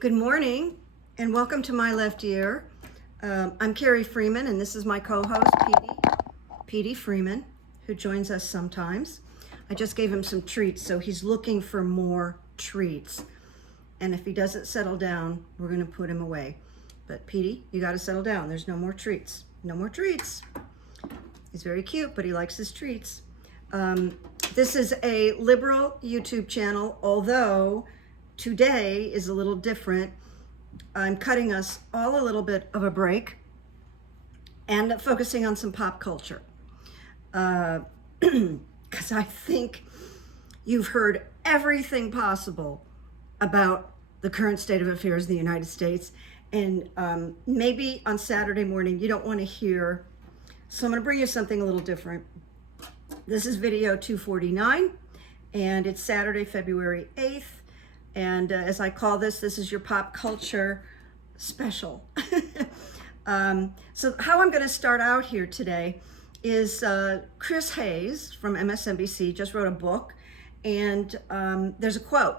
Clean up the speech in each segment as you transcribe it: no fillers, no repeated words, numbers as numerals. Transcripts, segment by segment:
Good morning and welcome to My Left Ear. I'm Carrie Freeman and this is my co-host Petey Freeman, who joins us sometimes. I just gave him some treats, so he's looking for more treats. And if he doesn't settle down, we're going to put him away. But Petey, you got to settle down. There's no more treats. No more treats. He's very cute, but he likes his treats. This is a liberal YouTube channel, although today is a little different. I'm cutting us all a little bit of a break and focusing on some pop culture. Because I think you've heard everything possible about the current state of affairs in the United States. And maybe on Saturday morning, you don't want to hear. So I'm going to bring you something a little different. This is video 249, and it's Saturday, February 8th. And as I call this is your pop culture special. So how I'm going to start out here today is Chris Hayes from MSNBC just wrote a book, and there's a quote.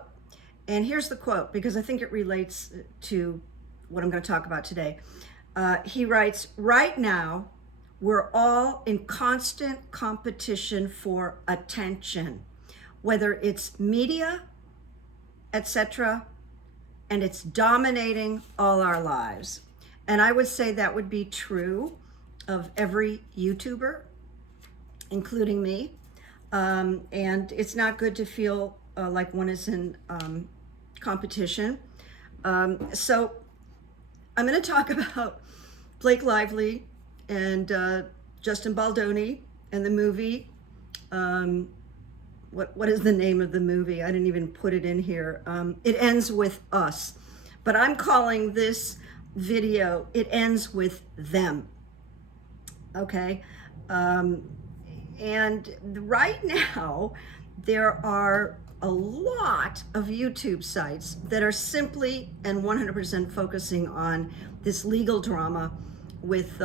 And here's the quote, because I think it relates to what I'm going to talk about today. He writes, "Right now, we're all in constant competition for attention, whether it's media, etc., and it's dominating all our lives." And I would say that would be true of every YouTuber, including me. And it's not good to feel like one is in competition. So I'm going to talk about Blake Lively and Justin BALDONI and the movie. What is the name of the movie? I didn't even put it in here. It Ends With Us. But I'm calling this video, It Ends With Them. Okay? And right now, there are a lot of YouTube sites that are simply and 100% focusing on this legal drama with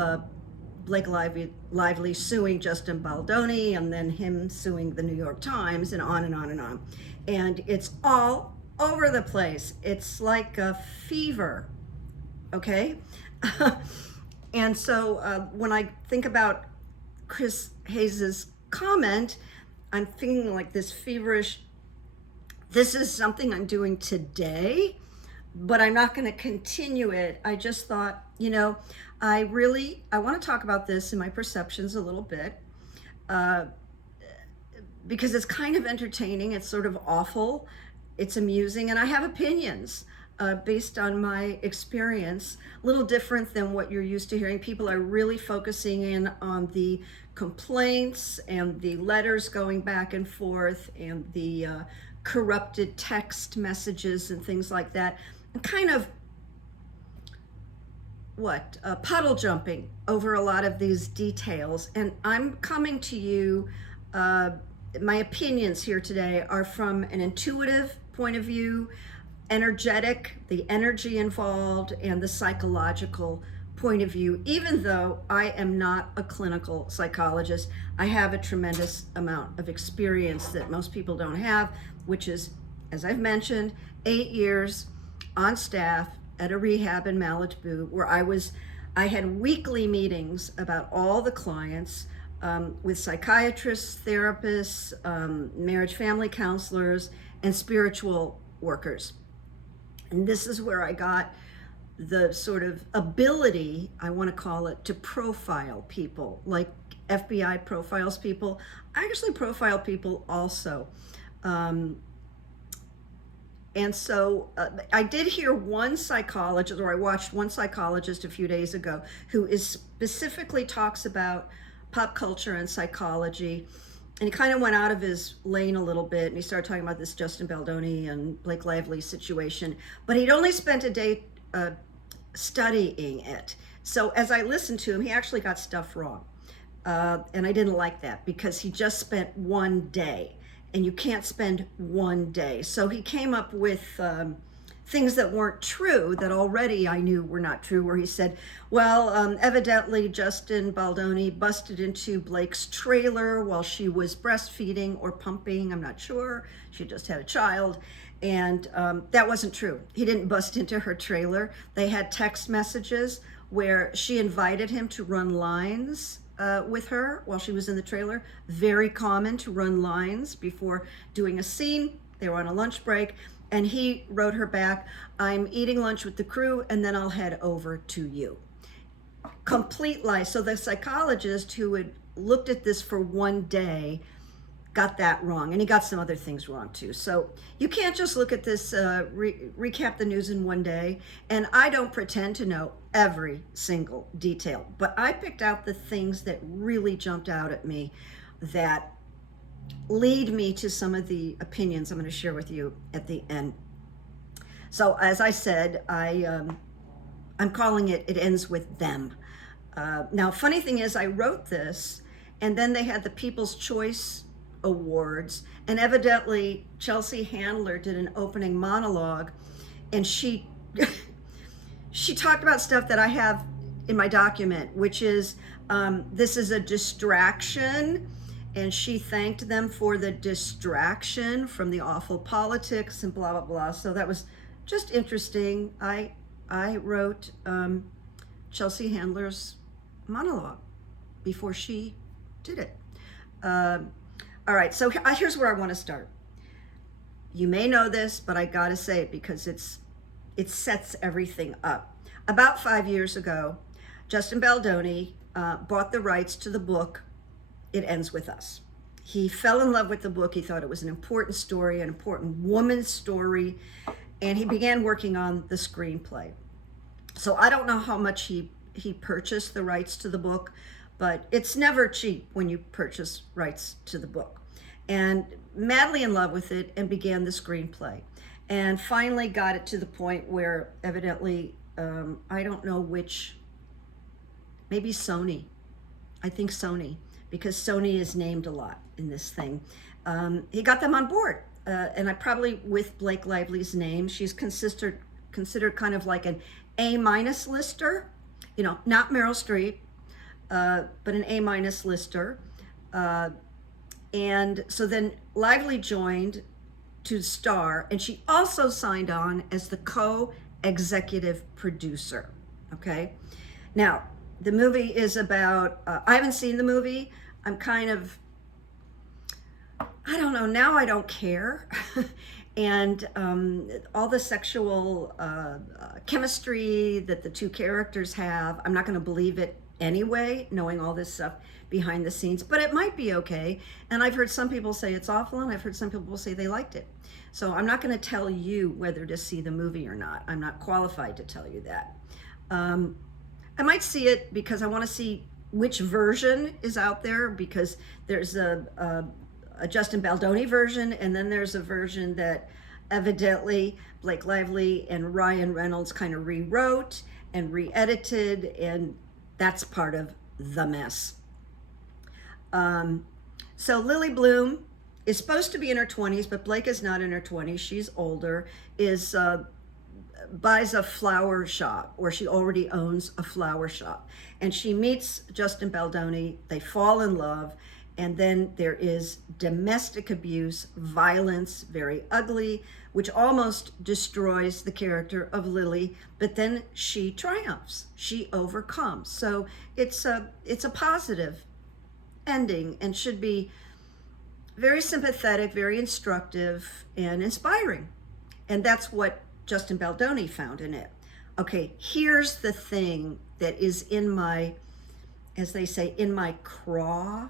Blake Lively suing Justin BALDONI, and then him suing the New York Times, and on and on and on. And it's all over the place. It's like a fever, okay? And so when I think about Chris Hayes's comment, I'm thinking like this feverish, this is something I'm doing today, but I'm not going to continue it. I just thought, I want to talk about this in my perceptions a little bit, because it's kind of entertaining. It's sort of awful. It's amusing. And I have opinions based on my experience, a little different than what you're used to hearing. People are really focusing in on the complaints and the letters going back and forth and the corrupted text messages and things like that. And kind of puddle jumping over a lot of these details. And I'm coming to you, my opinions here today are from an intuitive point of view, energetic, the energy involved, and the psychological point of view. Even though I am not a clinical psychologist, I have a tremendous amount of experience that most people don't have, which is, as I've mentioned, 8 years on staff at a rehab in Malibu, where I had weekly meetings about all the clients with psychiatrists, therapists, marriage family counselors, and spiritual workers. And this is where I got the sort of ability, I want to call it, to profile people, like FBI profiles people. I actually profile people also. And so I did hear one psychologist, or I watched one psychologist a few days ago, who specifically talks about pop culture and psychology. And he kind of went out of his lane a little bit, and he started talking about this Justin BALDONI and Blake Lively situation. But he'd only spent a day studying it. So as I listened to him, he actually got stuff wrong. And I didn't like that, because he just spent one day. And you can't spend one day. So he came up with things that weren't true, that already I knew were not true, where he said, well, evidently Justin BALDONI busted into Blake's trailer while she was breastfeeding or pumping, I'm not sure. She just had a child. And that wasn't true. He didn't bust into her trailer. They had text messages where she invited him to run lines with her while she was in the trailer. Very common to run lines before doing a scene. They were on a lunch break, and he wrote her back, "I'm eating lunch with the crew, and then I'll head over to you." Complete lie. So the psychologist who had looked at this for one day got that wrong, and he got some other things wrong too. So you can't just look at this, recap the news in one day, and I don't pretend to know every single detail, but I picked out the things that really jumped out at me that lead me to some of the opinions I'm going to share with you at the end. So as I said, I'm calling it Ends with Them. Now, funny thing is, I wrote this, and then they had the People's Choice Awards, and evidently Chelsea Handler did an opening monologue, and she talked about stuff that I have in my document, which is this is a distraction, and she thanked them for the distraction from the awful politics and blah blah blah. So that was just interesting. I wrote Chelsea Handler's monologue before she did it. All right, so here's where I want to start. You may know this, but I gotta say it because it sets everything up. About 5 years ago, Justin BALDONI bought the rights to the book, It Ends With Us. He fell in love with the book. He thought it was an important story, an important woman's story, and he began working on the screenplay. So I don't know how much he purchased the rights to the book, but it's never cheap when you purchase rights to the book. And madly in love with it, and began the screenplay. And finally got it to the point where evidently, I don't know which, maybe Sony. I think Sony, because Sony is named a lot in this thing. He got them on board. And I probably, with Blake Lively's name, she's considered kind of like an A- lister, you know, not Meryl Streep, but an A- lister. And so then Lively joined to star, and she also signed on as the co-executive producer, okay? Now, the movie is about, I haven't seen the movie. I'm kind of, I don't know, now I don't care. And all the sexual chemistry that the two characters have, I'm not going to believe it anyway, knowing all this stuff behind the scenes, but it might be okay. And I've heard some people say it's awful, and I've heard some people say they liked it. So I'm not going to tell you whether to see the movie or not. I'm not qualified to tell you that. I might see it because I want to see which version is out there, because there's a Justin BALDONI version, and then there's a version that evidently Blake Lively and Ryan Reynolds kind of rewrote and re-edited, and that's part of the mess. So Lily Bloom is supposed to be in her 20s, but Blake is not in her 20s. She's older, buys a flower shop, or she already owns a flower shop. And she meets Justin BALDONI, they fall in love, and then there is domestic abuse, violence, very ugly, which almost destroys the character of Lily, but then she triumphs, she overcomes. So it's a positive ending, and should be very sympathetic, very instructive, and inspiring. And that's what Justin BALDONI found in it. Okay, here's the thing that is in my, as they say, in my craw.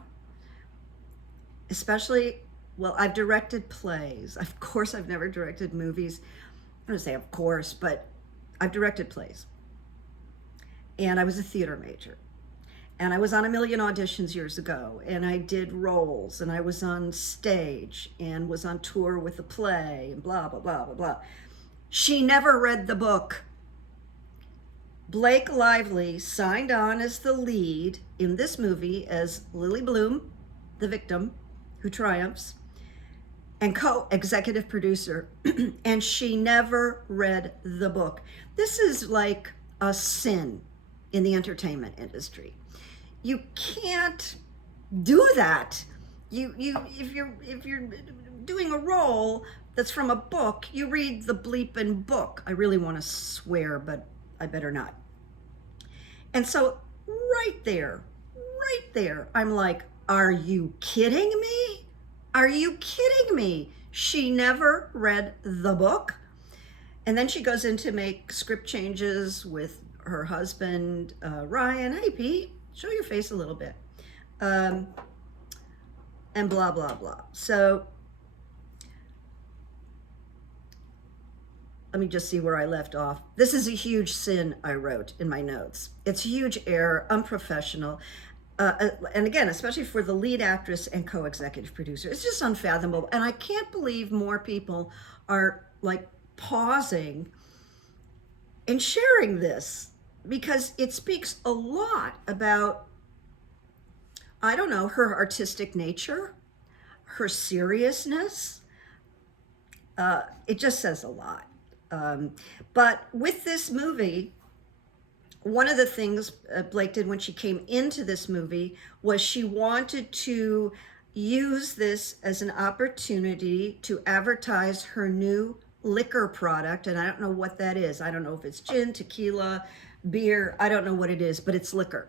Especially, well, I've directed plays. Of course, I've never directed movies. I'm going to say of course, but I've directed plays. And I was a theater major. And I was on a million auditions years ago, and I did roles, and I was on stage and was on tour with a play, and blah, blah, blah, blah, blah. She never read the book. Blake Lively signed on as the lead in this movie as Lily Bloom, the victim who triumphs, and co-executive producer, and she never read the book. This is like a sin in the entertainment industry. You can't do that. If you're doing a role, that's from a book, you read the bleeping book. I really want to swear, but I better not. And so right there, I'm like, are you kidding me? Are you kidding me? She never read the book. And then she goes in to make script changes with her husband, Ryan. Hey, Pete, show your face a little bit. And blah, blah, blah. So let me just see where I left off. This is a huge sin, I wrote in my notes. It's a huge error, unprofessional. And again, especially for the lead actress and co-executive producer, it's just unfathomable. And I can't believe more people are like pausing and sharing this, because it speaks a lot about, I don't know, her artistic nature, her seriousness. It just says a lot. But with this movie, one of the things Blake did when she came into this movie was she wanted to use this as an opportunity to advertise her new liquor product. And I don't know what that is. I don't know if it's gin, tequila, beer. I don't know what it is, but it's liquor.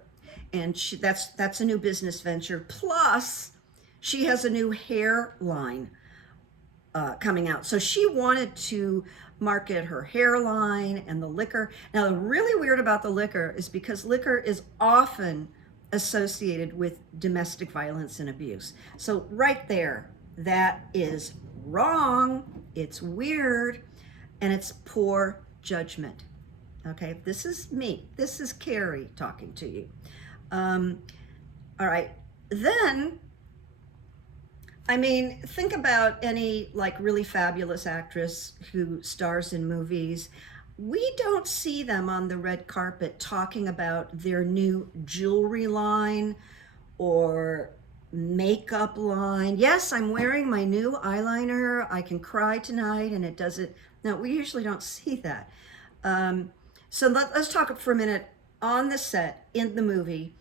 And that's a new business venture. Plus, she has a new hair line coming out. So she wanted to market her hairline and the liquor. Now, the really weird about the liquor is because liquor is often associated with domestic violence and abuse. So right there, that is wrong. It's weird, and it's poor judgment. Okay, this is me. This is Carrie talking to you. All right, then, I mean, think about any like really fabulous actress who stars in movies. We don't see them on the red carpet talking about their new jewelry line or makeup line. Yes, I'm wearing my new eyeliner. I can cry tonight and it doesn't. No, we usually don't see that. So let's talk for a minute on the set in the movie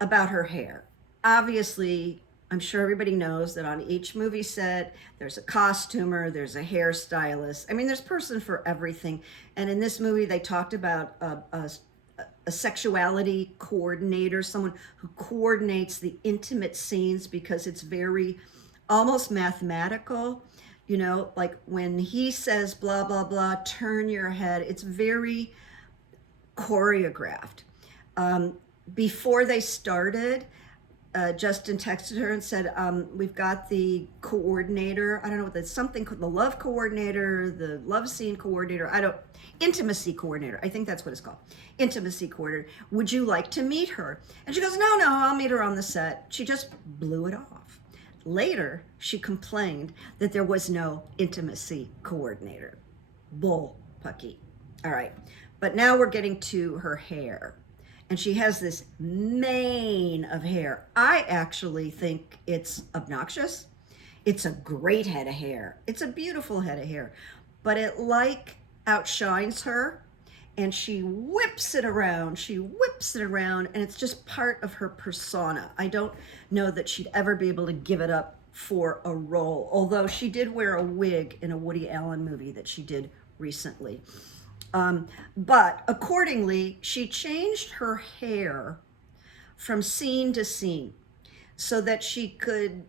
about her hair. Obviously, I'm sure everybody knows that on each movie set, there's a costumer, there's a hairstylist. I mean, there's a person for everything. And in this movie, they talked about a sexuality coordinator, someone who coordinates the intimate scenes, because it's very almost mathematical. You know, like when he says, blah, blah, blah, turn your head, it's very choreographed. Before they started, Justin texted her and said, we've got the coordinator. I don't know what that's something, the love coordinator, the love scene coordinator. Intimacy coordinator. I think that's what it's called. Intimacy coordinator. Would you like to meet her? And she goes, no, I'll meet her on the set. She just blew it off. Later, she complained that there was no intimacy coordinator. Bull pucky. All right. But now we're getting to her hair. And she has this mane of hair. I actually think it's obnoxious. It's a great head of hair. It's a beautiful head of hair. But it like outshines her, and she whips it around. And it's just part of her persona. I don't know that she'd ever be able to give it up for a role, although she did wear a wig in a Woody Allen movie that she did recently. But accordingly, she changed her hair from scene to scene so that she could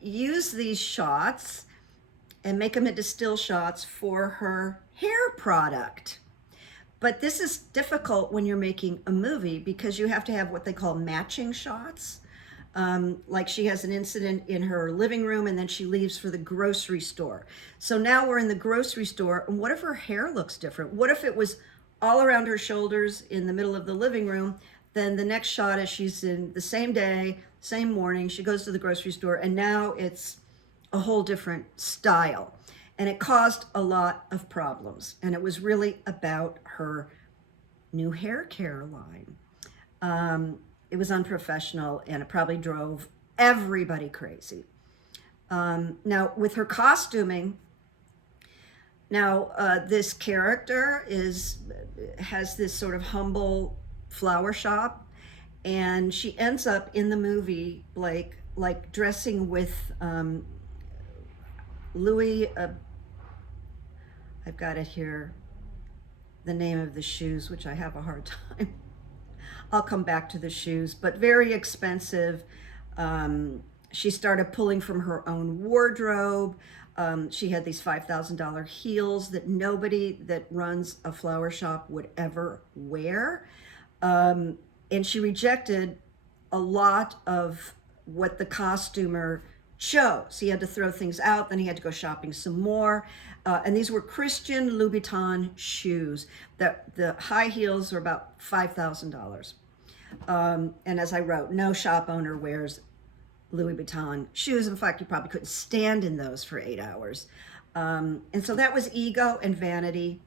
use these shots and make them into still shots for her hair product. But this is difficult when you're making a movie because you have to have what they call matching shots. Like she has an incident in her living room and then she leaves for the grocery store. So now we're in the grocery store, and what if her hair looks different? What if it was all around her shoulders in the middle of the living room? Then the next shot is she's in the same day, same morning, she goes to the grocery store, and now it's a whole different style. And it caused a lot of problems. And it was really about her new hair care line. It was unprofessional, and it probably drove everybody crazy. Now, with her costuming, this character has this sort of humble flower shop, and she ends up in the movie, Blake, like dressing with Louis, I've got it here, the name of the shoes, which I have a hard time. I'll come back to the shoes, but very expensive. She started pulling from her own wardrobe. She had these $5,000 heels that nobody that runs a flower shop would ever wear. And she rejected a lot of what the costumer chose. He had to throw things out, then he had to go shopping some more. And these were Christian Louboutin shoes. The high heels are about $5,000. And as I wrote, no shop owner wears Louis Vuitton shoes. In fact, you probably couldn't stand in those for 8 hours. And so that was ego and vanity.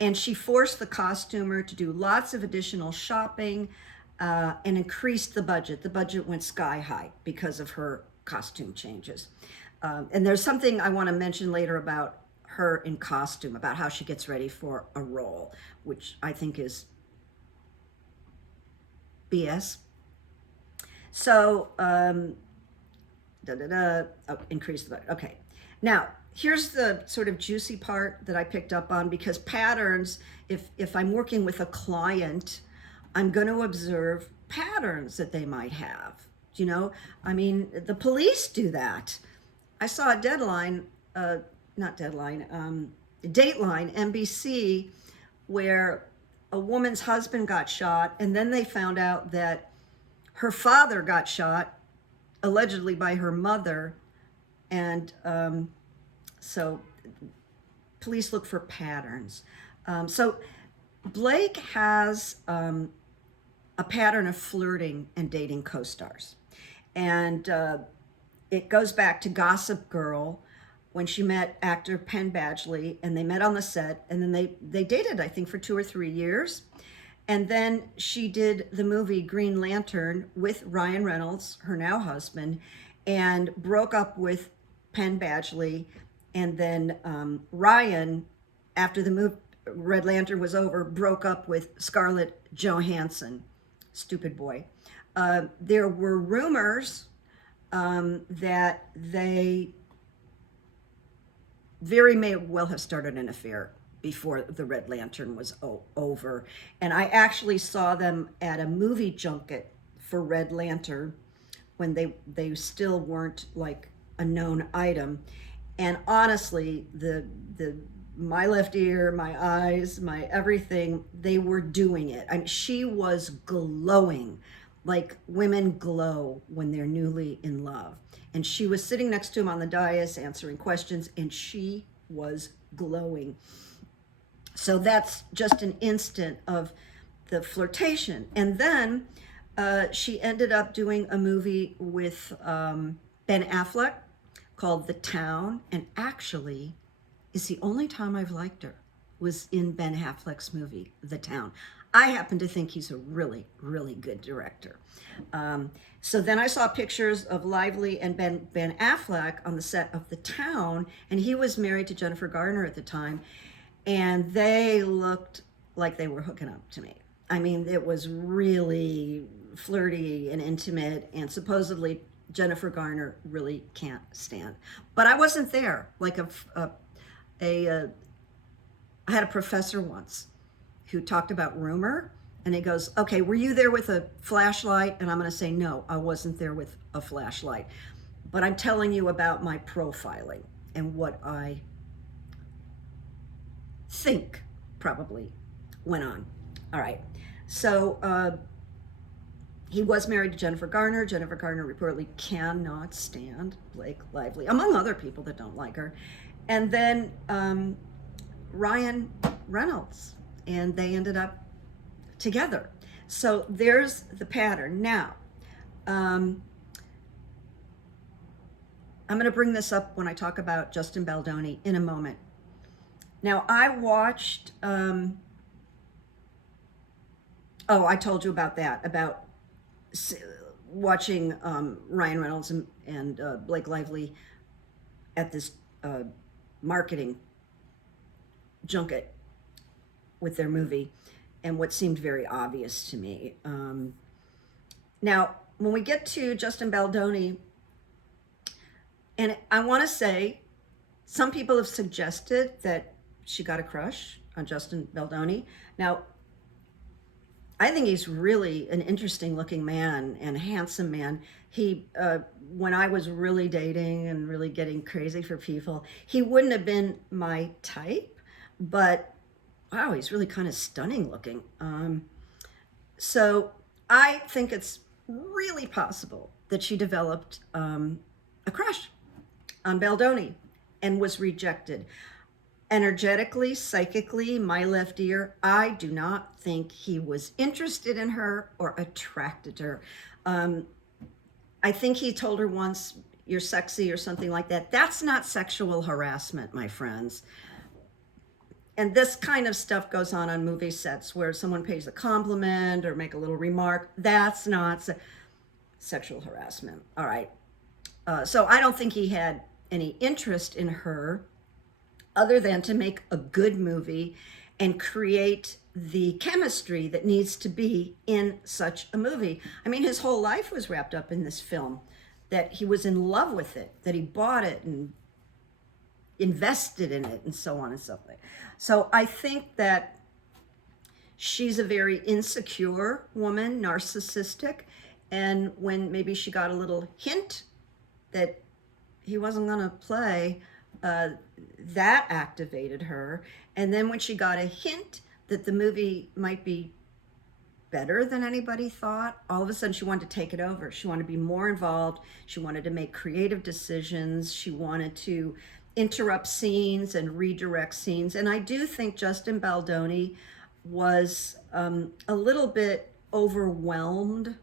And she forced the costumer to do lots of additional shopping and increased the budget. The budget went sky high because of her costume changes. And there's something I want to mention later about her in costume, about how she gets ready for a role, which I think is BS. So, increase the budget. Okay. Now, here's the sort of juicy part that I picked up on, because patterns, if I'm working with a client, I'm going to observe patterns that they might have. You know, I mean, the police do that. I saw a Dateline, NBC, where a woman's husband got shot, and then they found out that her father got shot, allegedly by her mother, and so police look for patterns. So Blake has a pattern of flirting and dating co-stars. And it goes back to Gossip Girl, when she met actor Penn Badgley, and they met on the set, and then they dated, I think, for 2 or 3 years. And then she did the movie Green Lantern with Ryan Reynolds, her now husband, and broke up with Penn Badgley. And then Ryan, after the movie Red Lantern was over, broke up with Scarlett Johansson. Stupid boy. There were rumors that they very may well have started an affair before the Red Lantern was over. And I actually saw them at a movie junket for Red Lantern when they still weren't like a known item. And honestly, my left ear, my eyes, my everything, they were doing it. I mean, she was glowing like women glow when they're newly in love. And she was sitting next to him on the dais answering questions, and she was glowing. So that's just an instant of the flirtation. And then she ended up doing a movie with Ben Affleck called The Town, and actually is the only time I've liked her was in Ben Affleck's movie, The Town. I happen to think he's a really, really good director. So then I saw pictures of Lively and Ben Affleck on the set of The Town, and he was married to Jennifer Garner at the time, and they looked like they were hooking up to me. I mean, it was really flirty and intimate, and supposedly Jennifer Garner really can't stand. But I wasn't there. Like I had a professor once who talked about rumor, and he goes, okay, were you there with a flashlight? And I'm going to say, no, I wasn't there with a flashlight. But I'm telling you about my profiling and what I think probably went on. All right. So he was married to Jennifer Garner. Jennifer Garner reportedly cannot stand Blake Lively, among other people that don't like her. And then Ryan Reynolds, and they ended up together. So there's the pattern. Now, I'm going to bring this up when I talk about Justin BALDONI in a moment. Now, I watched, I told you about that, about watching Ryan Reynolds and Blake Lively at this marketing junket with their movie, and what seemed very obvious to me. Now, when we get to Justin BALDONI, and I want to say Some people have suggested that she got a crush on Justin BALDONI. Now, I think he's really an interesting looking man and a handsome man. He, when I was really dating and really getting crazy for people, he wouldn't have been my type, but wow, he's really kind of stunning looking. So I think it's really possible that she developed a crush on BALDONI and was rejected. Energetically, psychically, my left ear, I do not think he was interested in her or attracted to her. I think he told her once, "You're sexy," or something like that. That's not sexual harassment, my friends. And this kind of stuff goes on movie sets where someone pays a compliment or make a little remark. That's not sexual harassment. All right. So I don't think he had any interest in her other than to make a good movie and create the chemistry that needs to be in such a movie. I mean, his whole life was wrapped up in this film, that he was in love with it, that he bought it and invested in it and so on and so forth. So I think that she's a very insecure woman, narcissistic, and when maybe she got a little hint that he wasn't going to play, that activated her. And then when she got a hint that the movie might be better than anybody thought, all of a sudden she wanted to take it over. She wanted to be more involved. She wanted to make creative decisions. She wanted to interrupt scenes and redirect scenes. And I do think Justin BALDONI was a little bit overwhelmed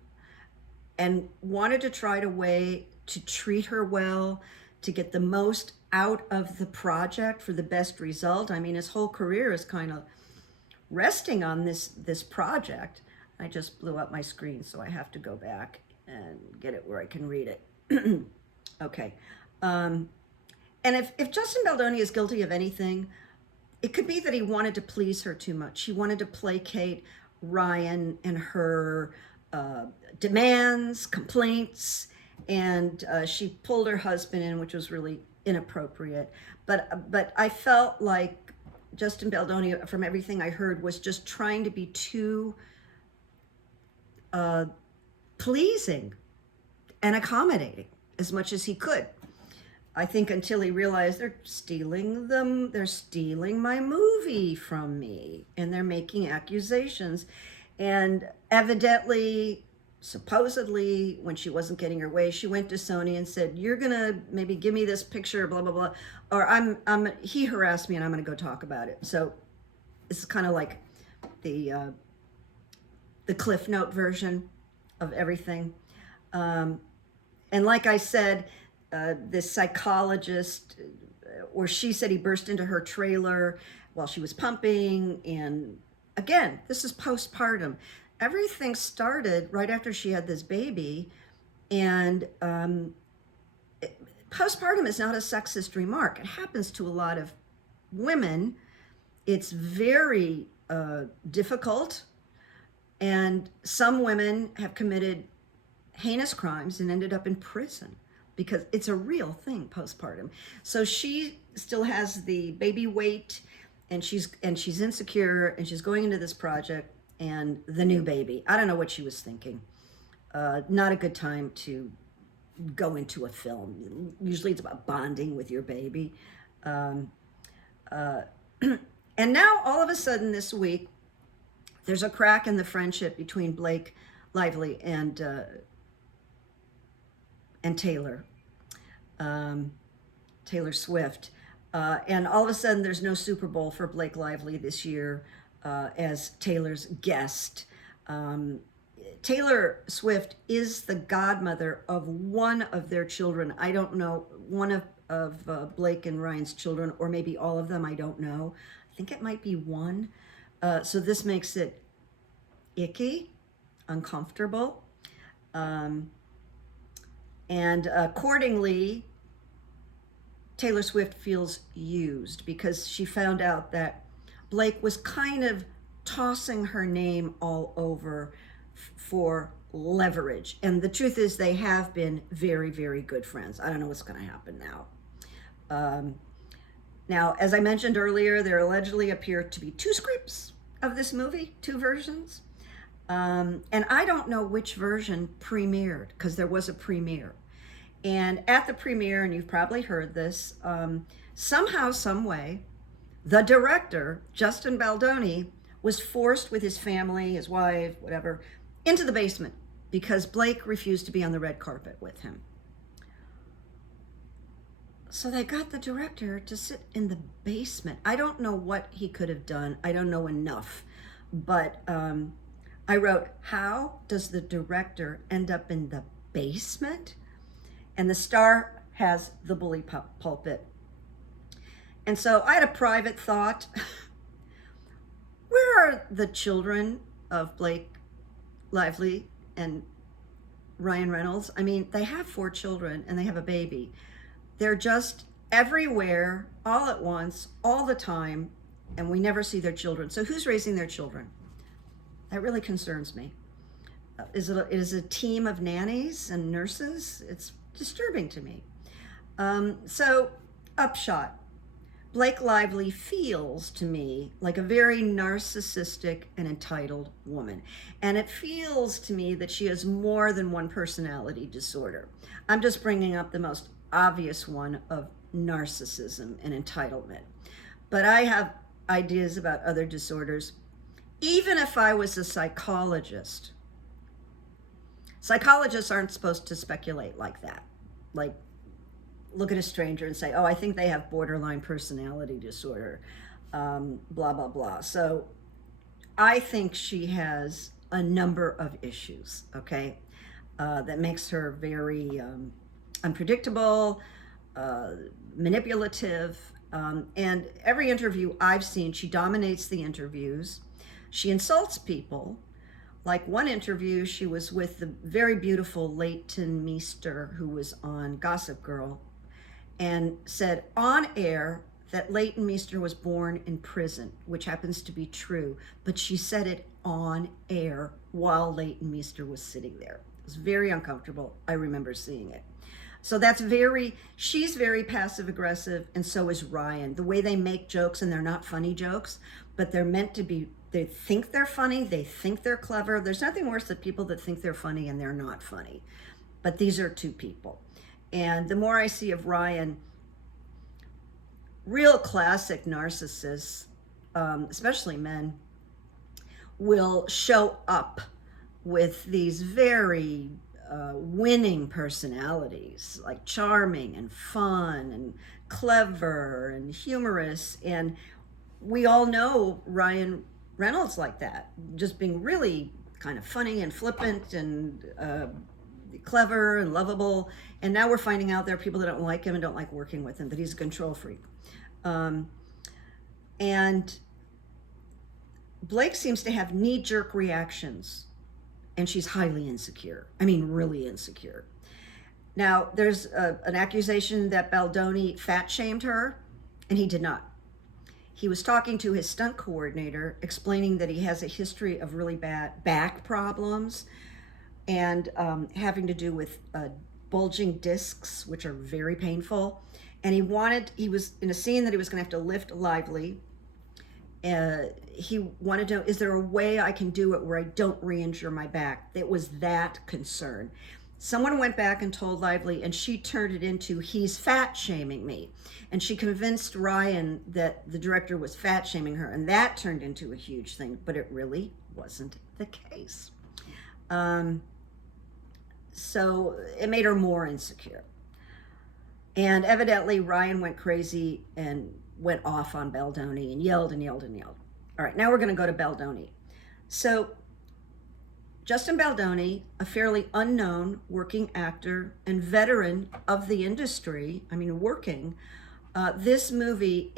and wanted to try a way to treat her well, to get the most out of the project for the best result. I mean, his whole career is kind of resting on this project. I just blew up my screen, so I have to go back and get it where I can read it. Okay. And if Justin BALDONI is guilty of anything, it could be that he wanted to please her too much. He wanted to placate Ryan and her demands, complaints, and she pulled her husband in, which was really inappropriate. But I felt like Justin BALDONI, from everything I heard, was just trying to be too pleasing and accommodating as much as he could. I think until he realized they're stealing my movie from me, and they're making accusations. And evidently, supposedly, when she wasn't getting her way, she went to Sony and said, "You're gonna maybe give me this picture, blah blah blah," or he harassed me and I'm gonna go talk about it. So this is kind of like the Cliff Note version of everything. And like I said, this psychologist, or she said he burst into her trailer while she was pumping. And again, this is postpartum. Everything started right after she had this baby. And postpartum is not a sexist remark. It happens to a lot of women. It's very difficult. And some women have committed heinous crimes and ended up in prison, because it's a real thing, postpartum. So she still has the baby weight, and she's insecure, and she's going into this project and the new baby. I don't know what she was thinking. Not a good time to go into a film. Usually it's about bonding with your baby. And now all of a sudden this week, there's a crack in the friendship between Blake Lively and Taylor Swift. And all of a sudden there's no Super Bowl for Blake Lively this year as Taylor's guest. Taylor Swift is the godmother of one of their children. I don't know, one of Blake and Ryan's children, or maybe all of them, I don't know. I think it might be one. So this makes it icky, uncomfortable. And accordingly, Taylor Swift feels used, because she found out that Blake was kind of tossing her name all over for leverage. And the truth is, they have been very, very good friends. I don't know what's going to happen now. Now, as I mentioned earlier, there allegedly appear to be two scripts of this movie, two versions. And I don't know which version premiered, because there was a premiere. And at the premiere, and you've probably heard this, somehow, some way, the director, Justin BALDONI, was forced with his family, his wife, whatever, into the basement because Blake refused to be on the red carpet with him. So they got the director to sit in the basement. I don't know what he could have done. I don't know enough. But I wrote, how does the director end up in the basement? And the star has the bully pulpit. And so I had a private thought. Where are the children of Blake Lively and Ryan Reynolds? I mean, they have 4 children and they have a baby. They're just everywhere, all at once, all the time, and we never see their children. So who's raising their children? That really concerns me. Is it a team of nannies and nurses? It's disturbing to me. So, upshot. Blake Lively feels to me like a very narcissistic and entitled woman. And it feels to me that she has more than one personality disorder. I'm just bringing up the most obvious one of narcissism and entitlement. But I have ideas about other disorders. Even if I was a psychologist, psychologists aren't supposed to speculate like that. Like, look at a stranger and say, oh, I think they have borderline personality disorder, blah, blah, blah. So I think she has a number of issues, okay, that makes her very unpredictable, manipulative, and every interview I've seen, she dominates the interviews. She insults people. Like one interview, she was with the very beautiful Leighton Meester, who was on Gossip Girl, and said on air that Leighton Meester was born in prison, which happens to be true, but she said it on air while Leighton Meester was sitting there. It was very uncomfortable. I remember seeing it. So she's very passive aggressive, and so is Ryan. The way they make jokes, and they're not funny jokes, but they're meant to be, they think they're funny, they think they're clever. There's nothing worse than people that think they're funny and they're not funny. But these are two people. And the more I see of Ryan, real classic narcissists, especially men, will show up with these very winning personalities, like charming and fun and clever and humorous. And we all know Ryan Reynolds like that, just being really kind of funny and flippant and clever and lovable. And now we're finding out there are people that don't like him and don't like working with him, that he's a control freak. And Blake seems to have knee-jerk reactions, and she's highly insecure. I mean, really insecure. Now, there's an accusation that Baldoni fat-shamed her, and he did not. He was talking to his stunt coordinator, explaining that he has a history of really bad back problems and having to do with bulging discs, which are very painful. And he was in a scene that he was going to have to lift Lively. He wanted to know, is there a way I can do it where I don't re-injure my back? It was that concern. Someone went back and told Lively, and she turned it into, he's fat shaming me. And she convinced Ryan that the director was fat shaming her, and that turned into a huge thing, but it really wasn't the case. So it made her more insecure. And evidently Ryan went crazy and went off on Baldoni and yelled and yelled and yelled. All right, now we're going to go to Baldoni. So Justin BALDONI, a fairly unknown working actor and veteran of the industry, I mean, working, this movie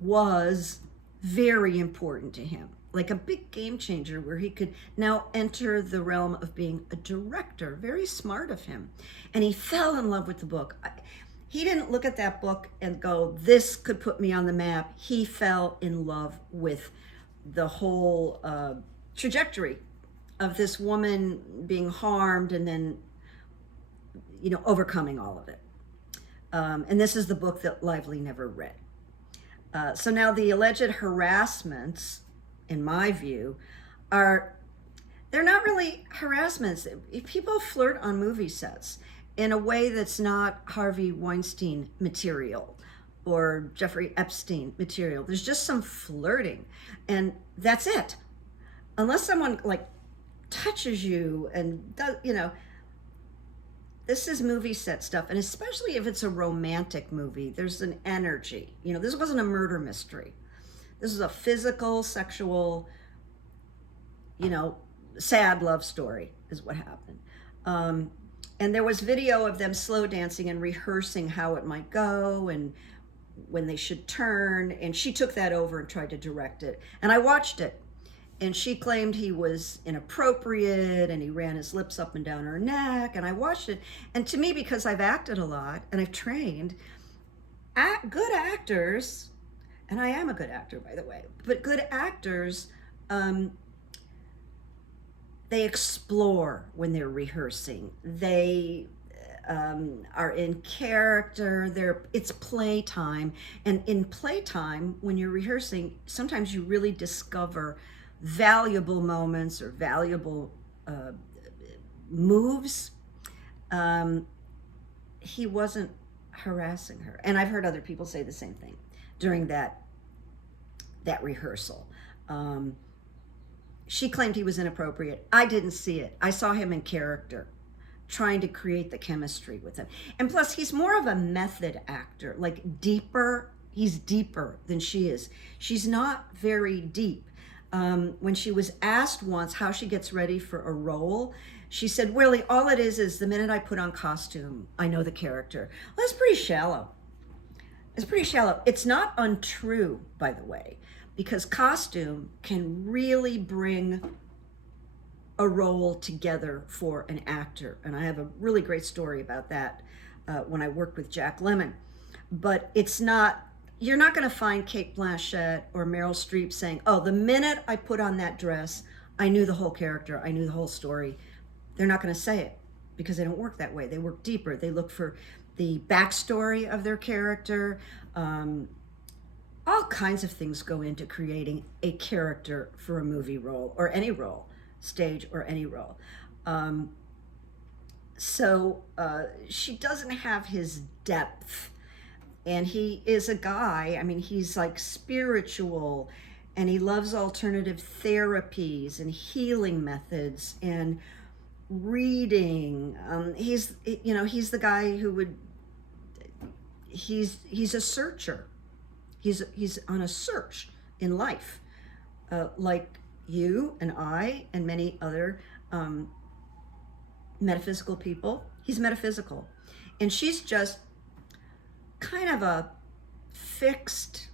was very important to him, like a big game changer where he could now enter the realm of being a director. Very smart of him. And he fell in love with the book. He didn't look at that book and go, this could put me on the map. He fell in love with the whole trajectory of this woman being harmed and then, overcoming all of it. And this is the book that Lively never read. So now the alleged harassments, in my view, they're not really harassments. People flirt on movie sets in a way that's not Harvey Weinstein material or Jeffrey Epstein material. There's just some flirting, and that's it. Unless someone like touches you and does, this is movie set stuff, and especially if it's a romantic movie, there's an energy. This wasn't a murder mystery. This is a physical, sexual, sad love story is what happened. And there was video of them slow dancing and rehearsing how it might go and when they should turn, and she took that over and tried to direct it. And I watched it, and she claimed he was inappropriate and he ran his lips up and down her neck, and I watched it. And to me, because I've acted a lot and I've trained, good actors, and I am a good actor, by the way, but good actors, they explore when they're rehearsing. They are in character. It's playtime. And in playtime, when you're rehearsing, sometimes you really discover valuable moments or valuable moves. He wasn't harassing her. And I've heard other people say the same thing during that rehearsal. She claimed he was inappropriate. I didn't see it. I saw him in character, trying to create the chemistry with him. And plus, he's more of a method actor, like deeper. He's deeper than she is. She's not very deep. When she was asked once how she gets ready for a role, she said, really, all it is the minute I put on costume, I know the character. Well, that's pretty shallow. It's pretty shallow. It's not untrue, by the way, because costume can really bring a role together for an actor. And I have a really great story about that when I worked with Jack Lemmon. But you're not going to find Cate Blanchett or Meryl Streep saying, oh, the minute I put on that dress, I knew the whole character, I knew the whole story. They're not going to say it because they don't work that way. They work deeper. They look for the backstory of their character. All kinds of things go into creating a character for a movie role or any role, stage or any role. So she doesn't have his depth. And he is a guy, he's like spiritual, and he loves alternative therapies and healing methods and reading. He's the guy who he's a searcher. He's on a search in life, like you and I and many other metaphysical people. He's metaphysical. And she's just kind of a fixed,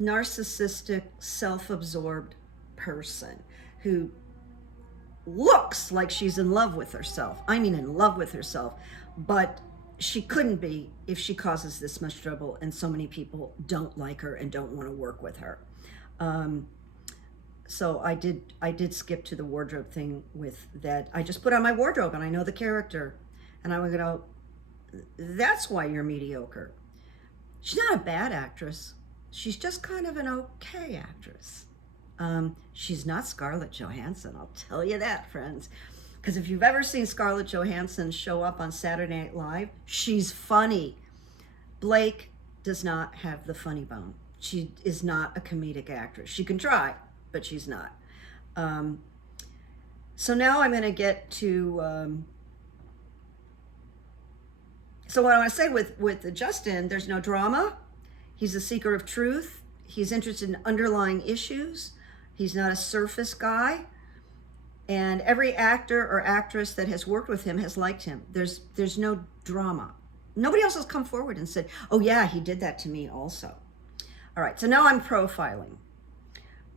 narcissistic, self-absorbed person who looks like she's in love with herself. In love with herself, but she couldn't be if she causes this much trouble and so many people don't like her and don't want to work with her. So I did skip to the wardrobe thing with that. I just put on my wardrobe and I know the character, and I would go, that's why you're mediocre. She's not a bad actress. She's just kind of an okay actress. She's not Scarlett Johansson, I'll tell you that, friends. Because if you've ever seen Scarlett Johansson show up on Saturday Night Live, she's funny. Blake does not have the funny bone. She is not a comedic actress. She can try, but she's not. So now I'm going to get to... So what I want to say with Justin, there's no drama. He's a seeker of truth. He's interested in underlying issues. He's not a surface guy. And every actor or actress that has worked with him has liked him. There's no drama. Nobody else has come forward and said, oh yeah, he did that to me also. All right, so now I'm profiling.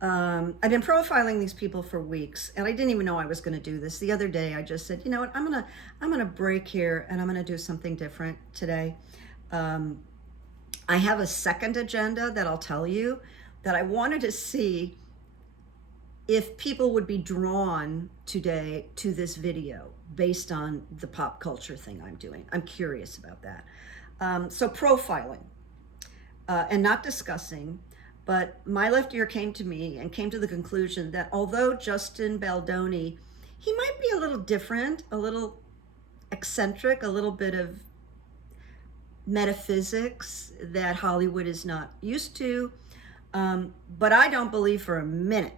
I've been profiling these people for weeks, and I didn't even know I was going to do this. The other day, I just said, you know what, I'm gonna break here, and I'm gonna do something different today. I have a second agenda that I'll tell you, that I wanted to see if people would be drawn today to this video based on the pop culture thing I'm doing. I'm curious about that. So profiling and not discussing, but my left ear came to me and came to the conclusion that although Justin Baldoni, he might be a little different, a little eccentric, a little bit of metaphysics that Hollywood is not used to, but I don't believe for a minute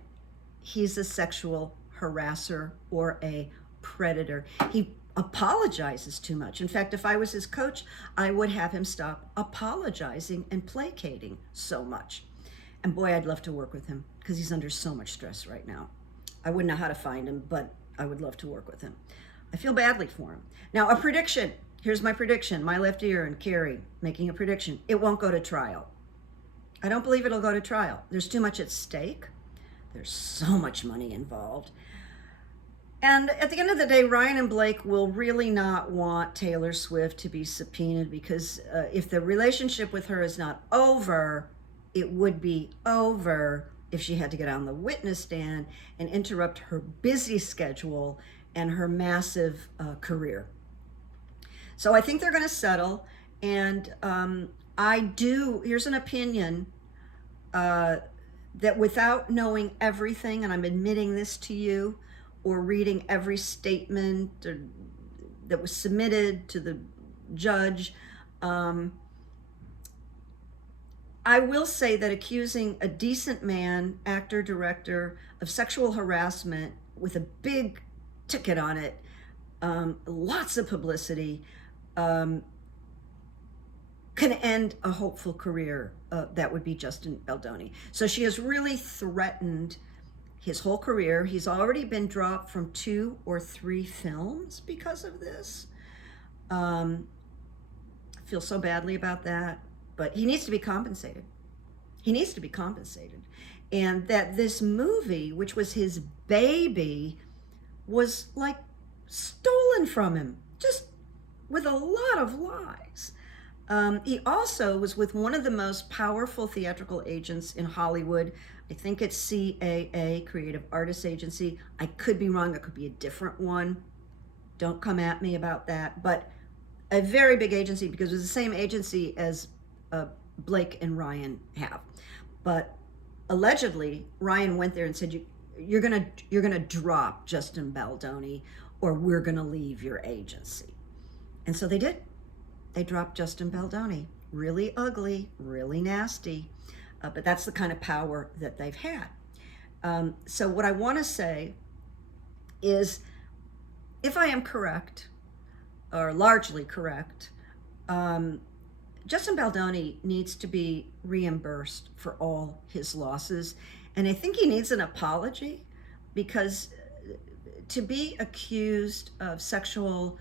he's a sexual harasser or a predator. He apologizes too much. In fact, if I was his coach, I would have him stop apologizing and placating so much. And boy, I'd love to work with him because he's under so much stress right now. I wouldn't know how to find him, but I would love to work with him. I feel badly for him. Now, a prediction. Here's my prediction. My left ear and Carrie making a prediction. It won't go to trial. I don't believe it'll go to trial. There's too much at stake. There's so much money involved. And at the end of the day, Ryan and Blake will really not want Taylor Swift to be subpoenaed because if the relationship with her is not over, it would be over if she had to get on the witness stand and interrupt her busy schedule and her massive career. So I think they're going to settle. And here's an opinion that without knowing everything, and I'm admitting this to you, or reading every statement that was submitted to the judge, I will say that accusing a decent man, actor, director, of sexual harassment with a big ticket on it, lots of publicity, can end a hopeful career. That would be Justin Baldoni. So she has really threatened his whole career. He's already been dropped from 2 or 3 films because of this. I feel so badly about that, but he needs to be compensated. He needs to be compensated. And that this movie, which was his baby, was like stolen from him, just with a lot of lies. He also was with one of the most powerful theatrical agents in Hollywood. I think it's CAA, Creative Artists Agency. I could be wrong. It could be a different one. Don't come at me about that. But a very big agency, because it was the same agency as Blake and Ryan have. But allegedly, Ryan went there and said, you're gonna drop Justin Baldoni, or we're gonna leave your agency. And so they did. They dropped Justin Baldoni. Really ugly, really nasty. But that's the kind of power that they've had. So what I want to say is, if I am correct, or largely correct, Justin Baldoni needs to be reimbursed for all his losses. And I think he needs an apology, because to be accused of sexual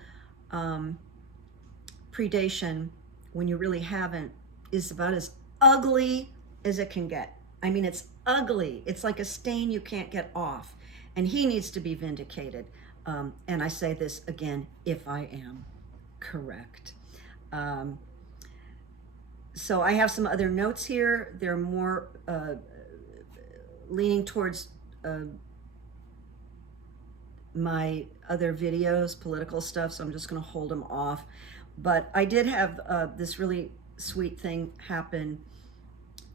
predation when you really haven't is about as ugly as it can get. I mean, it's ugly. It's like a stain you can't get off. And he needs to be vindicated. And I say this again, if I am correct. So I have some other notes here. They're more leaning towards my other videos, political stuff, so I'm just going to hold them off. But I did have this really sweet thing happen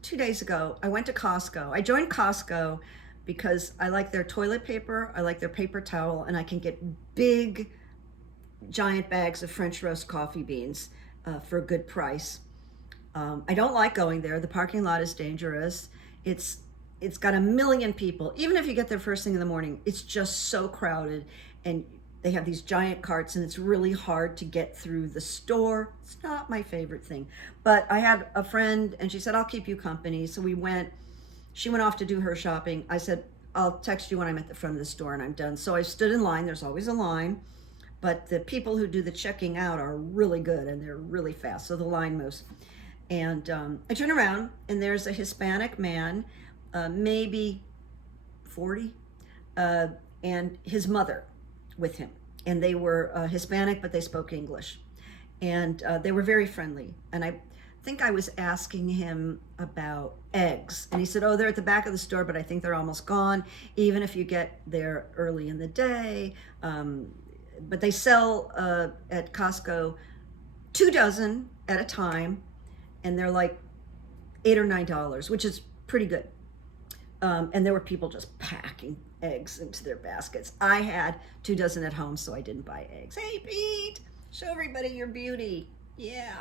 2 days ago. I went to Costco. I joined Costco because I like their toilet paper, I like their paper towel, and I can get big, giant bags of French roast coffee beans for a good price. I don't like going there. The parking lot is dangerous. It's got a million people. Even if you get there first thing in the morning, it's just so crowded, and they have these giant carts, and it's really hard to get through the store. It's not my favorite thing. But I had a friend, and she said, I'll keep you company. So we went. She went off to do her shopping. I said, I'll text you when I'm at the front of the store and I'm done. So I stood in line. There's always a line. But the people who do the checking out are really good, and they're really fast. So the line moves. And I turn around, and there's a Hispanic man, maybe 40, and his mother with him. And they were Hispanic, but they spoke English. And they were very friendly. And I think I was asking him about eggs. And he said, oh, they're at the back of the store, but I think they're almost gone, even if you get there early in the day. But they sell at Costco 2 dozen at a time, and they're like $8 or $9, which is pretty good. And there were people just packing eggs into their baskets. I had 2 dozen at home, so I didn't buy eggs. Hey, Pete, show everybody your beauty. Yeah.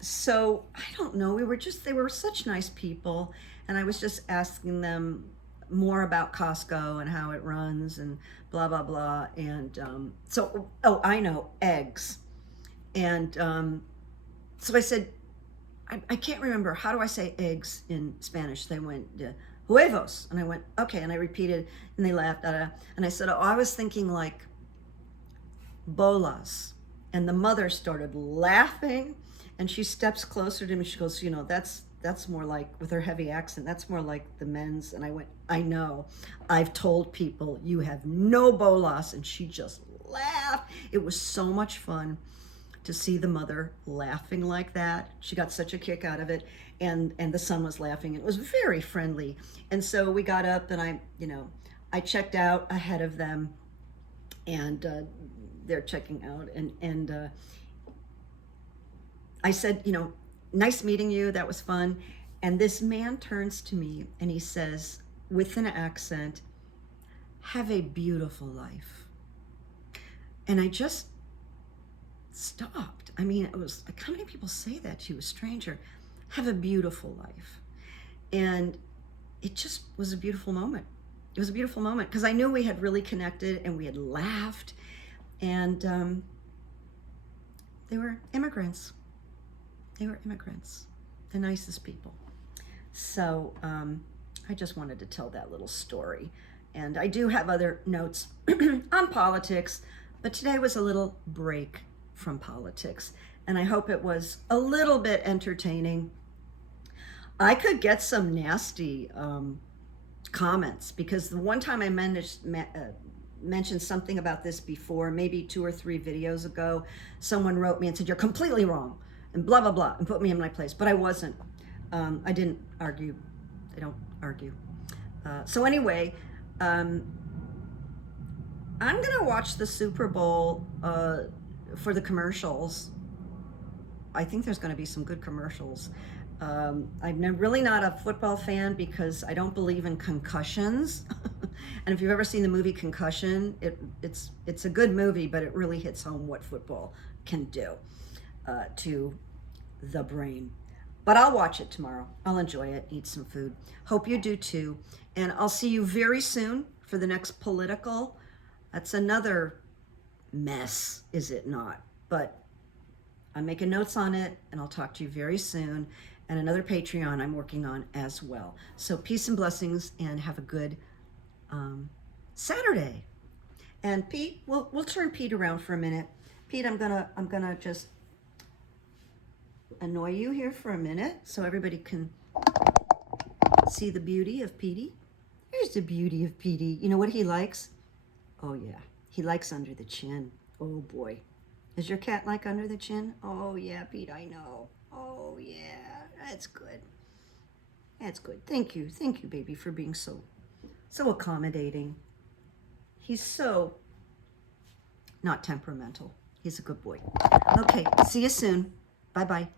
So I don't know, they were such nice people, and I was just asking them more about Costco and how it runs and blah, blah, blah. And oh, I know, eggs. And so I said, I can't remember, how do I say eggs in Spanish? They went, huevos. And I went, okay. And I repeated, and they laughed. And I said, oh, I was thinking like bolas. And the mother started laughing, and she steps closer to me. She goes, you know, that's more like, with her heavy accent, that's more like the men's. And I went, I know. I've told people you have no bolas. And she just laughed. It was so much fun to see the mother laughing like that. She got such a kick out of it, and the son was laughing. It was very friendly. And so we got up, and I checked out ahead of them, and they're checking out, and I said, you know, nice meeting you, that was fun. And this man turns to me and he says, with an accent, have a beautiful life. And I just stopped. I mean, it was like, how many people say that to you, a stranger? Have a beautiful life. And it just was a beautiful moment. It was a beautiful moment because I knew we had really connected and we had laughed, and they were immigrants. They were immigrants, the nicest people. So I just wanted to tell that little story. And I do have other notes on politics, but today was a little break from politics, and I hope it was a little bit entertaining. I could get some nasty comments, because the one time I mentioned something about this before, maybe 2 or 3 videos ago, someone wrote me and said, you're completely wrong, and blah, blah, blah, and put me in my place. But I wasn't. I didn't argue. I don't argue. So anyway, I'm going to watch the Super Bowl for the commercials. I think there's going to be some good commercials. I'm really not a football fan because I don't believe in concussions. And if you've ever seen the movie Concussion, it's a good movie, but it really hits home what football can do to the brain. But I'll watch it tomorrow. I'll enjoy it, eat some food. Hope you do too. And I'll see you very soon for the next political. That's another mess, is it not? But I'm making notes on it, and I'll talk to you very soon. And another Patreon I'm working on as well. So peace and blessings, and have a good Saturday. And Pete, we'll turn Pete around for a minute. Pete, I'm gonna just annoy you here for a minute so everybody can see the beauty of Petey. Here's the beauty of Petey. You know what he likes? Oh yeah, he likes under the chin. Oh boy. Does your cat like under the chin? Oh yeah, Pete, I know. Oh yeah, that's good. That's good. Thank you, baby, for being so accommodating. He's so not temperamental. He's a good boy. Okay, see you soon. Bye-bye.